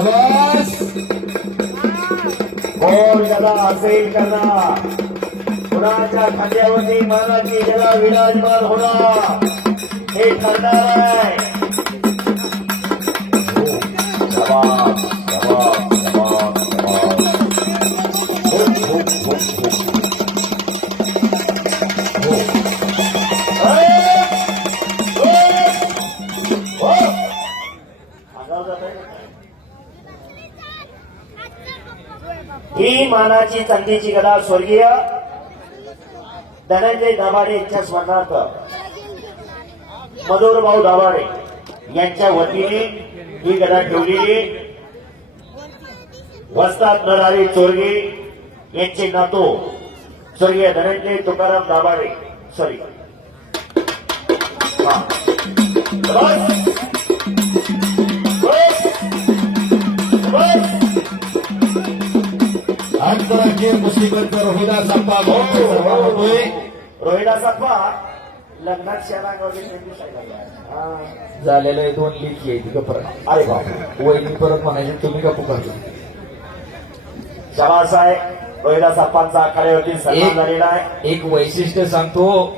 शाबाश और जरा असेल करना कुणाच्या खांद्यावरती मानाची जरा विराजमान होणार हे ठरणार आहे Thank you. ही मानाची चांदीची कला स्वर्गीय धनंजय दाभाडे यांच्या स्मरणार्थ. मधुरभाऊ दाभाडे यांच्या वतीने ही गदा ठेवलेली वस्ताद नरारी चोरगे यांचे नातो स्वर्गीय धनंजय तुकाराम दाभाडे. सॉरी आंतरराष्ट्रीय आप्पा गोडसे सर्वात होतोय रोहिडा सापा लग्नात शेणा वगैरे त्यांनी सांगितलं. हा. झालेलं आहे दोन लेखी आहे तिथं परत. अरे बाप. वहिनी परत म्हणायचे तुम्ही का पुकारतो शबास आहे रोहिडा सापांचा आखाड्यावरती सन्मान झालेला आहे. एक वैशिष्ट्य सांगतो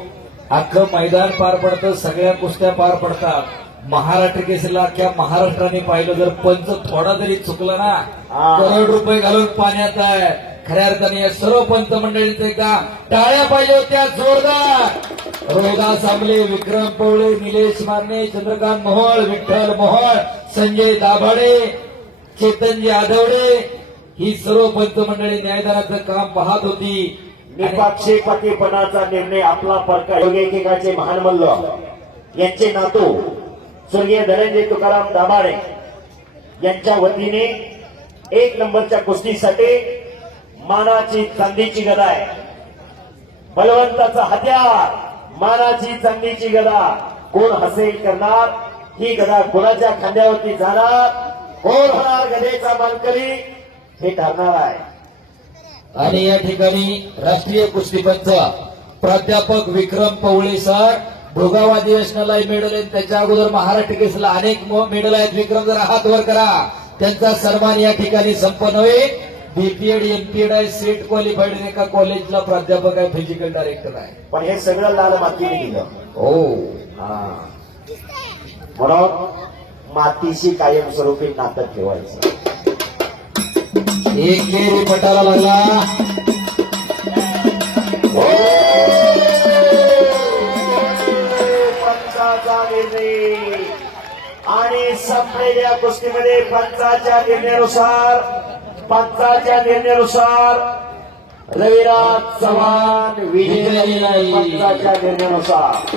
अख्खं मैदान पार पडतं सगळ्या कुस्त्या पार पडतात. महाराष्ट्र केसरीला अख्ख्या महाराष्ट्राने पाहिलं जर पंच थोडा जरी चुकला ना. करोड रुपये घालून पाण्यात आहे. खऱ्या अर्थाने या सर्व पंच मंडळींचे काम टाळ्या पाहिजे होत्या जोरदार. रोहिदास आमले विक्रम पवळे निलेश मारणे चंद्रकांत मोहोळ विठ्ठल मोहोळ संजय दाभाडे चेतनजी आधवडे ही सर्व पंच मंडळी न्यायदानाचं काम पाहत होती. निपक्षपातीपणाचा निर्णय आपला परका एकेकाचे महान मल्ल. यांचे नातू स्वर्गीय धनंजय तुकाराम दाभाडे यांच्या वतीने एक नंबरच्या कुस्तीसाठी मानाची चांदीची गदा आहे. बलवंताचा हत्यार मानाची चांदीची गदा. कोण हसेल करणार? ही गदा कोणाच्या खांद्यावरती जाणार? कोण होणार गदेचा मानकरी हे ठरणार आहे. आणि या ठिकाणी राष्ट्रीय कुस्तीपंच प्राध्यापक विक्रम पवळे सर भोगाव अधिवेशनाला मेडल आहेत त्याच्या अगोदर महाराष्ट्र केसला अनेक मेडल आहेत. विक्रम जरा हात वर करा. त्यांचा सन्मान या ठिकाणी संपन्न होईल. बीपीएड एमपीएड आहे. सेट क्वालिफाईड एका कॉलेजला प्राध्यापक आहे. फिजिकल डायरेक्टर आहे. पण हे सगळं लाल मातीने दिलं. हो. हा. म्हणून मातीशी कायमस्वरूपी नातं ठेवायचं. एक पटाला लागला. आणि संपलेल्या कुस्तीमध्ये पंचाच्या निर्णयानुसार पंचाच्या निर्णयानुसार रविराज चव्हाण विजयी पंचाच्या निर्णयानुसार.